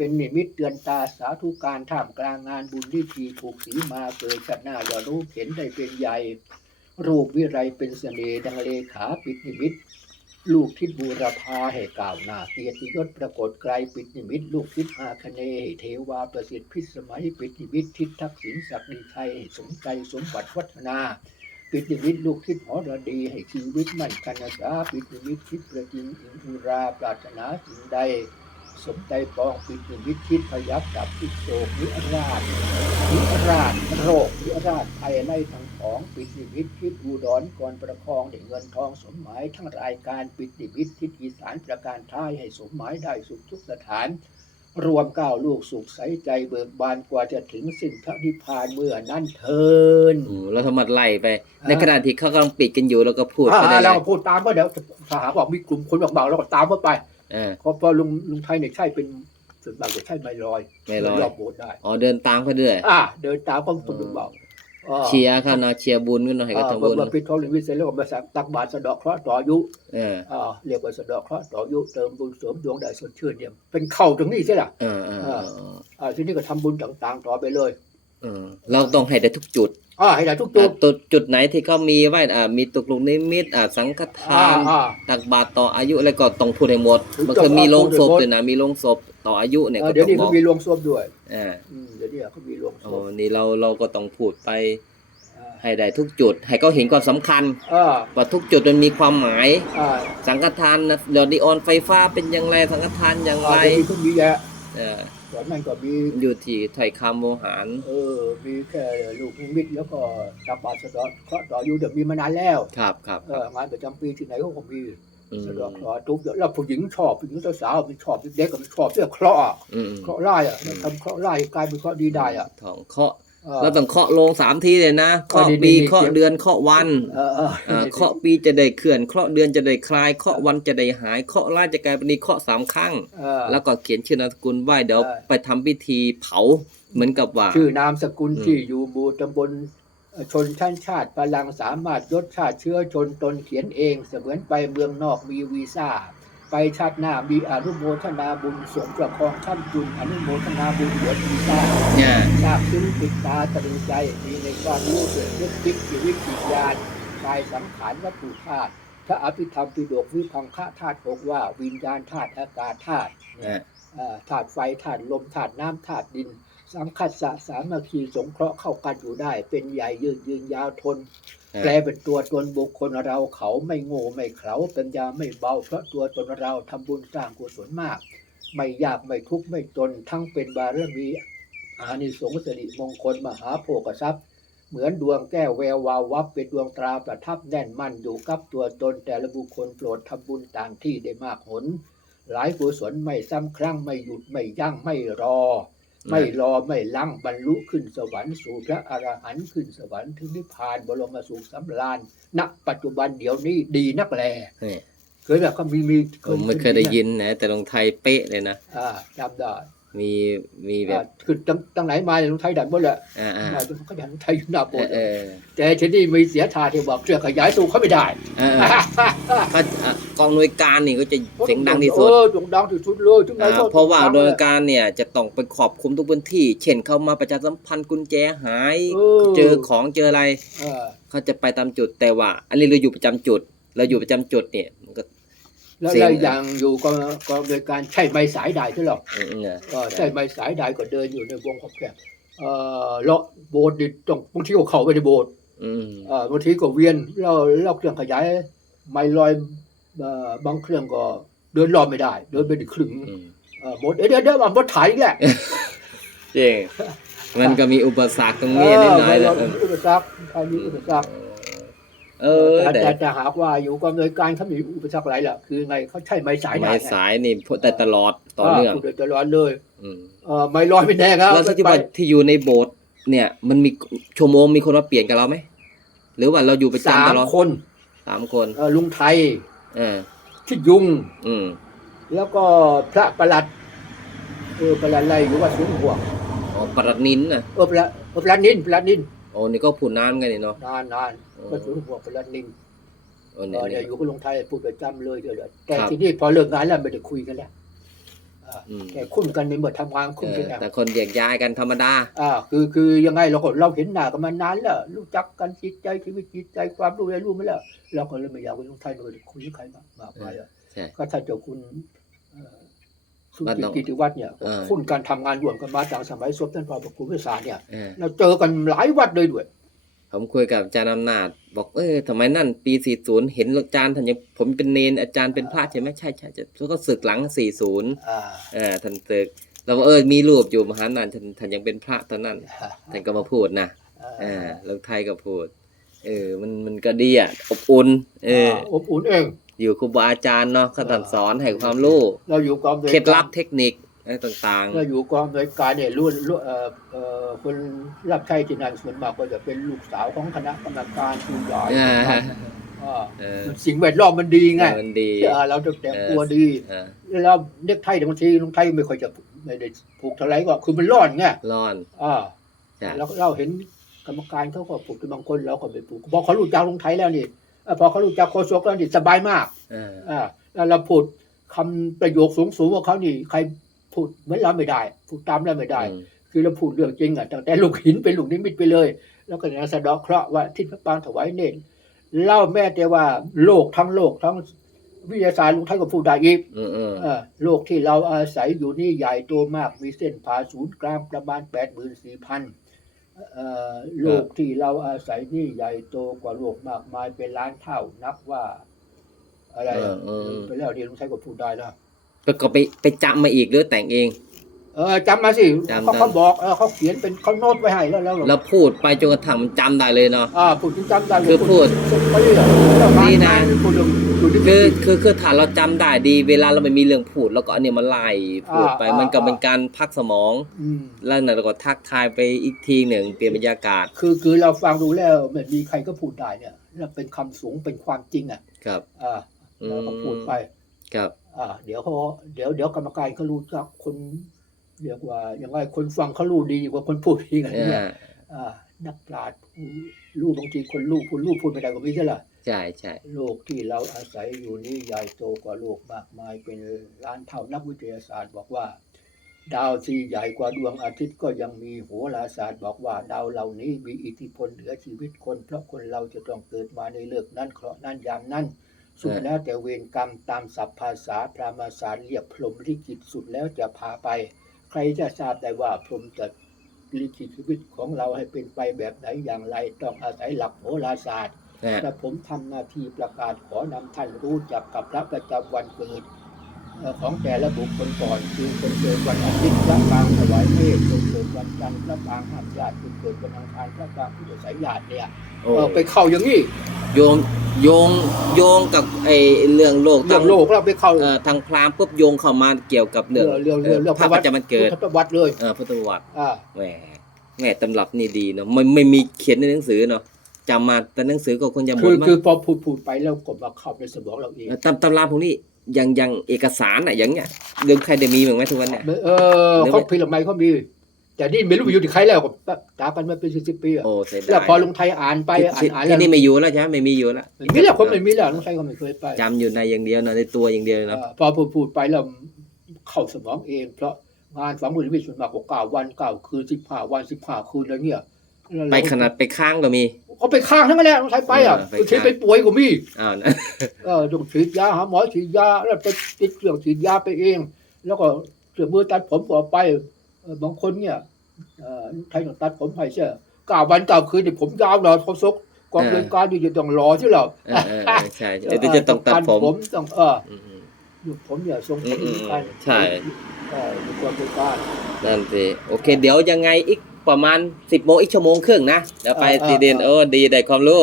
เป็นนิมิตเตือนตาสาธุการท่ามกลางงานบุญที่ทีถูกสีมาเกิดชาติหน้าอย่ารู้เห็นได้เป็นใหญ่ รูปวิไรเป็นเสน่ห์ดังเลขาปิดนิมิต ลูกทิศบูรพาให้กล่าวนาเกียรติยศปรากฏไกลปิดนิมิต ลูกทิศอาคเนให้เทวาประสิทธิ์พิสมัยปิดนิมิตทิศทักษิณศักดิชัยให้สมใจสมบัติวัฒนาปิดนิมิตลูกทิศหอระดีให้ชีวิตมั่นคณสาปิดนิมิตทิศประจินอินทุราปรารถนาสิ่งใด สมใจปองปิดนิมิตทิศพยับดับทิศโศกนิราชนิราชโรคนิราชภัยไล่ทั้งของปิดนิมิตทิศอุดรก่อนประคองได้เงินทองสมหมายทั้งรายการปิดนิมิตทิศอีสานประการท้ายให้สมหมายได้สุขทุกสถาน รวมเก้าลูกสุขใสใจเบิกบานกว่าจะถึงสิ้นพระนิพพานเมื่อนั้นเทินโอ้เราสามารถไล่ไปอ่าในขณะที่เขากำลังปิดกันอยู่เราก็พูดไปได้อ่าเลเรายพูดตามก็เดี๋ยวถ้าหากว่ามีกลุ่มคนบางๆเราก็ตามเข้าไป เออ เพราะเพราะลุงลุงไทยเนี่ยใช่เป็นส่วนมากจะใช่ไม่ลอยไม่ลอย รอบโบสถ์ได้ อ๋อเดินตามเขาด้วยอ่าเดินตามก็คนเบาๆอ่าเชียร์เขาเนาะเชียร์บุญกันหน่อยก็อ่าทำเมื่บุอญเมื่อปิดทองหรือวิเศษแล้วก็มาสักตักบาตรสะเดาะเคราะห์ต่ออายุเอออ่าเรียกว่าสะเดาะเคราะห์ต่ออายุเติมบุญเสริมดวงได้สดชื่นเนี่ยเป็นเข้าตรงนี้ใช่หรอเออเออเอออ่าทีนี้ก็ทำบุญต่างๆ ต่อไปเลย เออเราต้องให้ได้ทุกจุด อ่าให้ได้ทุกจุอะดตัวจุดไหนที่เขามีไว้อ่ามีตกลงนิมิตอ่าสังฆทาอ่านอ่าตักบาตรต่ออายุอะไรก็ต้องพูดให้หมดถูกมันต้องคือมีโรงศพพูดให้หมด ด้วยนะมีโรงศพต่ออายุเนี่ยเออก็เดี๋ยต้วองนี้บเขาอกมีรวงศพด้วยอ่าอืมเดี๋ยวนี้เขามีรวงศโอ้พนี่เราเราก็ต้องพูดไปอ่าให้ได้ทุกจุด ให้เขาเห็นความสำคัญ อ่าว่าทุกจุดมันมีความหมาย อ่าสังฆทานนะเดี๋ยวดีออนไฟฟ้าเป็นอย่างไรสังฆทานอย่างไรอ่าเดี๋ยวนี้เขามีแยะ เออตอนนั้นก็มีอยู่ที่ถ้อยคำโมหาร เออ มีแค่ลูกนิมิตแล้วก็ตักบาตรสะเดาะเคราะห์ต่ออายุเดี๋ยวมีมานานแล้วครับครับเอองานประจำปีที่ไหนก็คงมีอืมสะเดาะเคราะห์ทุกอย่างแล้วผู้หญิงชอบผู้หญิงสาวๆมันชอบเด็กๆก็มันชอบเสื้อเคราะห์อะอืมเคราะห์ร้ายอะมันทำเคราะห์ร้ายกลายเป็นเคราะห์ดีได้อะทองเคาะเออ เราต้องเคาะลงสามทีเลยนะเคาะดีๆปีดีๆเคาะเดือนเคาะวันเออเอออ่าเคาะปีจะได้เคลื่อนเคาะเดือนจะได้คลายเคาะวันจะได้หายเคาะล่าจะกลายเป็นนี้เคาะสามครั้งเออแล้วก็เขียนชื่อนามสกุลไหว้เดี๋ยวใช่ไปทำพิธีเผาเหมือนกับว่า ชื่อนามสกุลอืมที่อยู่หมู่ตำบลเอ่อชนชั้นชาติพลังสามารถยศชาติเชื้อชนตนเขียนเองเสมือนไปเมืองนอกมีวีซ่า ไปชาติหน้ามีอนุโมทนาบุญสมประคองท่านบุญอนุโมทนาบุญเหลือวีซ่าเนี่ยทราบซึ้งติดตาตรึงใจมีในความรู้สึกนึกคิดชีวิตจิตญาณกายสังขารวัตถุธาตุพระอภิธรรมปิฎกวิพังคะธาตุบอกว่า วิญญาณธาตุอากาศธาตุเนี่ยอ่าธาตุไฟธาตุลมธาตุน้ำธาตุดิน สังคัสสะสามัคคีสงเคราะห์เข้ากันอยู่ได้ เป็นใหญ่ยืนยืนยาวทน แปลเป็นตัวตนบุคคลเราเขาไม่โง่ไม่เขลาปัญญาไม่เบา เพราะตัวตนเราทำบุญสร้างกุศลมาก ไม่ยากไม่ทุกข์ไม่จนทั้งเป็นบารมีอานิสงส์สิริมงคลมหาโภคทรัพย์ เหมือนดวงแก้วแวววาววับเป็นดวงตราประทับแน่นมั่นอยู่กับตัวตนแต่ละบุคคลโปรดทำบุญต่างที่ได้มากหน หลายกุศลไม่ซ้ำครั้งไม่หยุดไม่ยั้งไม่รอ ไม่รอไม่ลังบรรลุขึ้นสวรรค์สู่พระอรหันต์ขึ้นสวรรค์ถึงนิพพานบรมสุขสำราญณปัจจุบันเดี๋ยวนี้ดีนักแลเนี่ยเคยแบบก็มีมีผมไม่เคยได้ยินนะ แต่ลงไทยเป๊ะเลยนะอ่าจำได้มีมีแบอ่าบคือตั้งตั้งไหนมาเนี่ยลุงไทยดันหมดแหละอ่าอ่ามาลุงก็ดันไทยอยู่หน้าโบเอสอถ์เออแต่ทีนี้มีเสียทาที่บอกเครื่องขยายสูงเขาไม่ได้เออเออเขาอะ กองหน่วยการนี่ก็จะเสียงดังที่สุดเออดังดังที่สุดเลยทุกไหนอ่าก็เพราะว่าทุกโดคยงการเนี่ยจะต้องไปขอบคุมทุกพื้นที่ เช่นเข้ามาประชาสัมพันธ์กุญแจหายเออเจอของเจออะไรเออเขาจะไปตามจุดแต่ว่า อันนี้เราอยู่ประจำจุดเราอยู่ประจำจุดเนี่ยมันก็แล้วเสียงแล้วอย่างอยู่ก็ก็โดยการใช้ไม้สายได้ใช่หรออืมเนี่ยก็ใช้ไม้สายได้ก็เดินอยู่ในวงขอบแคบเอ่อเลาะโบสถ์นี่ต้องบางทีก็เข้าไปในโบสถ์อืมเอ่อบางทีก็เวียนเราเราเครื่องขยายไม้ลอยเอ่อ บางเครื่องก็เดินรอบไม่ได้ เดินไปถึงครึ่งอืมเอ่อหมดเดี๋ยวเดี๋ยวเดี๋ยวมาหมดถ่ายอีกแหละเจ๊มันก็มีอุปสรรคตรงนี้นิดหน่อยเอแหอละไม่มีอุปสรรคใครมีอุปสรรคเออแต่แต่แต่แต่หากว่าอยู่กองอำนวยการเขามีอุปสรรคอะไรล่ะคือไงเขาใช้ไม้สายได้ไม้สายนี่พูดแต่ตลอดต่อเนื่องพูดได้ตลอดเลยอืมเอ่อไม้ลอยไม่แน่ครับแล้วที่ว่าที่อยู่ในโบสถ์เนี่ย มันมีชั่วโมงมีคนมาเปลี่ยนกับเราไหมหรือว่าเราอยู่ประสาจำตมลอดคนสามคนเอ่อลุงไทย เออทิดยุง อืมแล้วก็พระประหลัดเออประหลัดอะไรหรือว่าสูงห่วงอ๋อปรัดนินนะเออประหลัดเออประหลัดนินประหลัดนินโอ้นี่ก็พูดน้ำกันนี่เนาะนานนานอ๋อก็สูงห่วงประหลัดนินโอ้เอเนี่ยอเนี่เนี่ยยอยู่กับลุงไทยพูดประจำเลยเดี๋ยวเดี๋ยวแต่ครับทีนี้พอเลิกงานแล้วไม่ได้คุยกันแล้ว อ่าอืมแค่คุ้นกันในเมื่อทำงานคุ้นเอกัอนเนี่ยแต่คนแยกย้ายกันธรรมดา อ่าคือคือยังไงเราก็เราเห็นหน้ากันมานานแล้วรู้จักกันจิตใจชีวิตจิตใจความรู้อะไรรู้มาแล้วเราก็เลยไม่อยากไปลงไทยเลยคุยกับใครมากมากไปอะใช่ ก็ท่านเจ้าคุณเอ่อสุวัดกิหนองติติวัฒน์เนี่ยเออ คุ้นการทำงานร่วมกันมาจากสมัยสมเด็จพระพุทธวิสารเนี่ย เออเราเจอกันหลายวัดเลยด้วย ผมคุยกับอาจารย์อำนาจ บอกเออทำไมนั่น ปี 40 เห็นอาจารย์ท่านยังผมเป็นเนนอาจารย์เป็นพระใช่ไหมใช่ใช่ใช่แล้วก็ศึกหลัง 40อ่าเออท่านศึกเราบอกเออมีรูปอยู่มหานันท่านท่านยังเป็นพระตอนนั้นท่านก็มาพูดนะเออแล้วไทยก็พูด เออ มันมันก็ดีอะอบอุ่นเอออบอุ่นเองอยู่ครูบาอาจารย์เนาะเขาท่านสอนให้ความรู้เราอยู่กองโดยเคล็ดลับเทคนิค อะไรต่างเราอยู่กองโดยการเนี่ยรุ่นรุ่นเอ่อเอ่อคนรับใช้ที่นั่นส่วนมากก็จะเป็นลูกสาวของคณะกรรมการผู้ใหญ่ๆอ่าอ่าเออ สิ่งแวดล้อมมันดีไงเออมันดี เออเราต้องแต่งตัวดี เออแล้วเด็กไทยบางทีลุงไทยไม่ค่อยจะไม่ได้ผูกเท่าไหรก็คือมันร้อนไงร้อนอ่าใช่แล้วเราเห็นกรรมการเขาก็ผูกเป็นบางคนเราก็ไม่ผูกพอเขารู้จักลุงไทยแล้วนี่เอ่อพอเขารู้จักโคชกแล้วนี่สบายมากเอออ่าแล้วเราพูดคำประโยคสูงๆของเขานี่ใคร พูดเหมือนเราไม่ได้ พูดตามเราไม่ได้อืมคือเราพูดเรื่องจริงอะตั้งแต่ลูกหินเป็นลูกนิมิตไปเลย แล้วก็ในสะเดาะเคราะห์ว่าทิศพระปางถวายเน้นเล่าแม่แต่ว่าโลกทั้งโลกทั้งวิทยาศาสตร์ลุงไทยก็พูดได้อีกอืมอืมเออโลกที่เราอาศัยอยู่นี่ใหญ่โตมากมีเส้นผ่าศูนย์กลางประมาณแปดหมื่นสี่พันโลกที่เราอาศัยนี่ใหญ่โตกว่าโลกมากมายเป็นล้านเท่านับว่า อะไรอะเออเออไปแล้วเรียนลุงไทยก็พูดได้แล้ว แล้วก็ไปไปจำมาอีกหรือแต่งเอง เออจำมาสิจำเขาได้เขาบอกเออเขาเขียนเป็นเขาโน้ตไว้ให้แล้วแล้วแล้วพูดไปจนกระทั่งมันจำได้เลยเนาะ อ่าพูดถึงจำได้คือพูดไปเรื่อยแล้วงานี่นะงาพูดเรื่องอยู่ที่คือคือคือถ้าเราจำได้ดี เวลาเราไม่มีเรื่องพูดแล้วก็อันเนี้ยมาไล่พูดไปอ่าอ่ามัมันก็เป็นการพักสมอง อืมแล้วนั่นเราก็ทักทายไปอีกทีหนึ่งเปลี่ยนบรรยากาศคือคือเราฟังดูแล้วไม่มีใครก็พูดได้เนี่ยแล้วเป็นคำสูงเป็นความจริงอะครับ อ่าอืมเราก็พูดไป ครับ อ่าเดี๋ยวเขาเดี๋ยวเดี๋ยวกรรมการเขารู้จักคนเรียกว่าอย่างไรคนฟังเขารู้ดีกว่าคนพูดเองอะไรอ่าเนี่ยอ่านักปราชญ์ผู้รู้บางทีคนรู้ผู้รู้พูดไม่ได้ก็มีใช่หรอใช่ใช่โลกที่เราอาศัยอยู่นี้ใหญ่โตกว่าโลกมากมายเป็นล้านเท่านักวิทยาศาสตร์บอกว่า ดาวที่ใหญ่กว่าดวงอาทิตย์ก็ยังมีโหราศาสตร์บอกว่า ดาวเหล่านี้มีอิทธิพลเหนือชีวิตคน เพราะคนเราจะต้องเกิดมาในเลิกนั้นเคราะห์นั้นยามนั้น สุดแล้วแต่เวรกรรมตามศัพท์ภาษาพราหมณ์ศาสตร์เรียกพรหมลิขิตสุดแล้วจะพาไป ใครจะทราบได้ว่าพรหมจะลิขิตชีวิตของเราให้เป็นไปแบบไหนอย่างไร ต้องอาศัยหลักโหราศาสตร์อ่าและผมทำหน้าที่ประกาศขอนำท่านรู้จักกับพระประจำวันเกิดเอ่อ ของแต่ละบุคคลก่อนคือคนเกิดวันอาทิตย์พระปางถวายเมฆคนเกิดวันจันทร์พระปางห้ามญาติคนเกิดวันอังคารพระปางผู้จะสายญาติเนี่ยโอ้เออไปเข้าอย่างนี้โยงโยงโยงกับไอเรื่องโลกเรื่องโลกเราไปเข้าเอ่อทางพราหมณ์ปุ๊บโยงเข้ามาเกี่ยวกับเรื่องเรื่องเรื่องเรื่องพระประจำวันเกิดพุทธประวัติเลยเออพุทธประวัติอ่าแหมแหมตำรับนี่ดีเนาะไม่ไม่มีเขียนในหนังสือเนาะจำมาแต่หนังสือก็คนจะหมคืดอมั้คือพอพูดพูดไปแล้วก็มาเข้าในสมองเราเองตำตำราพวกนี้ ยังยังเอกสารอะอย่างเงี้ยเรื่องใครได้มีบ้างไหมทุกวันเนี่ยเออเขาพิลไมเขามี แต่นี่ไม่รู้อยู่ที่ใครแล้วก็ตามกันมาเป็นสิบสิบปีอะโอ้เสียแล้วดายพอลงไทยอ่านไปอ่านที่อ่านที่แล้วนี่ไม่อยู่แล้วใช่ไหมไม่มีอยู่แล้วไม่มีแล้วคนไม่มีแล้วลงไทยก็ไม่เคยไปจำอยู่ในอย่างเดียวนะในตัวอย่างเดียวเนาะเอ่อพอพูดพูดไปแล้วเข้าสมองเอง เพราะงานฝังมือวิส่วนมากกว่าเก้าวันเก้าคืนสิบห้าวันสิบห้าคืนอะไรเงี้ยแล้วเราไปขนาดไปข้างก็มี เขาไปข้างทั้งนั้นแหละลงไทยไปอะเออไปบางทีข้าง ไปป่วยก็มีอ้าวนะเออต้องฉีดยาหาหมอฉีดยาแล้วไปติดเครื่องฉีดยาไปเอง แล้วก็เสือมือตัดผมก็เอาไปเออบางคนเนี่ยเอ่อใครต้องตัดผมให้เชื่อเก้าวันเก้าคืนนี่ผมยาวหน่อยเขาซกกองเดินการนี่จะต้องรอใช่เหรอเออเออเออใช่เดี๋ยวจะต้องตัดผม ต้องเออ อืมอืมลูกผมเนี่ยทรงผมอืมอืมกันใช่เออมีความเป็นการนั่นสิโอเค เดี๋ยวยังไงอีก ประมาณสิบโมงอีกชั่วโมงครึ่งนะเดี๋ยวไปอ่าอ่าตีเด่นอ่า โอ้ดีได้ความรู้